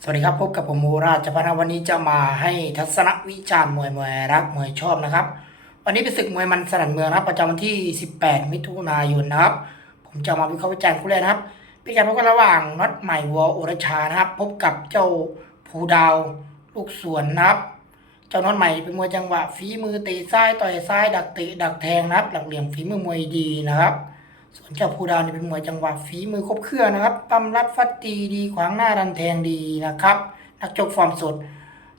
สวัสดีครับพบกับผมโมราชพนาวันนี้จะมาให้ทัศนวิจารณ์มวยมวยรักมวยชอบนะครับ วันนี้เป็นศึกมวยมันสนั่นเมืองนะครับประจำวันที่ 18 มิถุนายนนะครับ ผมจะมาวิเคราะห์วิจารณ์คู่แรกนะครับเป็นการพบกันระหว่างน็อตใหม่วออุรชานะครับ พบกับเจ้าภูดาวลูกสวนนะครับ เจ้าน็อตใหม่เป็นมวยจังหวะฝีมือเตะซ้ายต่อยซ้ายดักเตะดักแทงนะครับ หลักเหลี่ยมฝีมือมวยดีนะครับ ส่วนเจ้าภูดาวนี่เป็นมวยจังหวะฝีมือครบเครื่องนะครับปั้มรัดฟัดตีดีขวางหน้าดันแทงดีนะครับ นักชกฟอร์มสด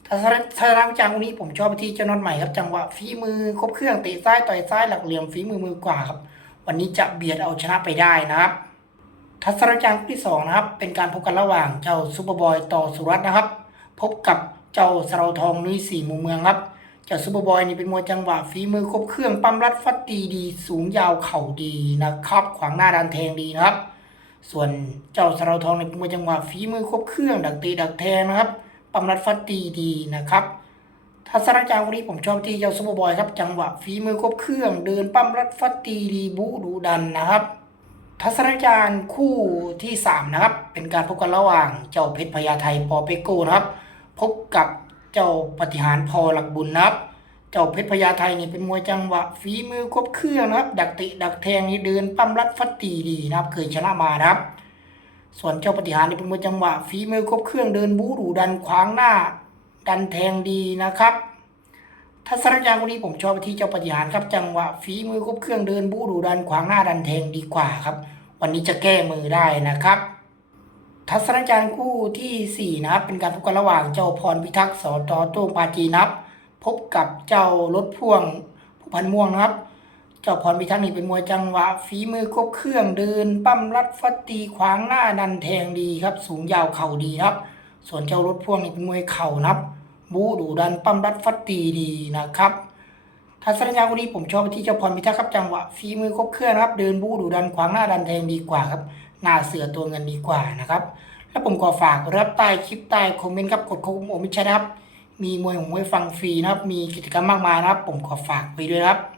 ทัศนทัศนวิจารณ์วันนี้ผมชอบที่เจ้าน็อตใหม่ครับ จังหวะฝีมือครบเครื่องเตะซ้ายต่อยซ้ายหลักเหลี่ยมฝีมือมือกว่าครับ วันนี้จะเบียดเอาชนะไปได้นะครับทัศนจารณ์ที่สองนะครับ เป็นการพบกันระหว่างเจ้าซูเปอร์บอยต่อสุรัตน์นะครับ พบกับเจ้าสราทองนุ้ยสี่มุมเมืองครับเจ้าซูเปอร์บอยนี่เป็นมวยจังหวะฝีมือครบเครื่องปั้มรัดฟัดตีดีสูงยาวเข่าดีนะครับ ขวางหน้าดันแทงดีนะครับ ส่วนเจ้าสะเราทองในเป็นมวยจังหวะฝีมือครบเครื่อง ดักตีดักแทงนะครับปั้มรัดฟัดตีดีนะครับทัศนจารวันนี้ผมชอบที่เจ้าซูเปอร์บอยครับจังหวะฝีมือครบเครื่อง เดินปั้มรัดฟัดตีดีบูดูดันนะครับ ทัศนจารย์คู่ที่สามนะครับเป็นการพบกันระหว่างเจ้าเพชรพญาไทยปอเปโก้นะครับ พบกับ เจ้าปฏิหารพอหลักบุญนะครับ เจ้าเพชรพญาไทยนี่เป็นมวยจังหวะฝีมือครบเครื่องนะครับ ดักตะดักแทงนี่เดินปั้มรัดฟัดตีดีนะครับ เคยชนะมานะครับ ส่วนเจ้าปฏิหารนี่เป็นมวยจังหวะฝีมือครบเครื่องเดินบูดูดันขวางหน้า ดันแทงดีนะครับทัศนคติวันนี้ผมชอบที่เจ้าปฏิหารครับจังหวะฝีมือครบเครื่องเดินบูดูดันขวางหน้าดันแทงดีกว่าครับ วันนี้จะแก้มือได้นะครับ ทัศนจารย์คู่ที่สี่นะครับ เป็นการพบกันระหว่างเจ้าพรพิทักษ์สอตอโต้งปาจีนับ พบกับเจ้ารถพ่วงผู้พันม่วงนะครับ เจ้าพรพิทักษ์นี่เป็นมวยจังหวะฝีมือครบเครื่องเดินปั้มรัดฟัดตีขวางหน้าดันแทงดีครับ สูงยาวเข่าดีครับ ส่วนเจ้ารถพ่วงนี่เป็นมวยเข่านับ บูดูดันปั้มรัดฟัดตีดีนะครับทัศนยาวันนี้ผมชอบที่เจ้าพรพิทักษ์ครับจังหวะฝีมือครบเครื่องครับ เดินบูดูดันขวางหน้าดันแทงดีกว่าครับ หน้าเสือตัวเงินดีกว่านะครับ แล้วผมขอฝากรับใต้คลิปใต้คอมเมนต์ครับกดค้มโอมิชนะครับ มีมวยของมวยฟังฟรีนะครับ มีกิจกรรมมากมายนะครับ ผมขอฝากไว้ด้วยครับ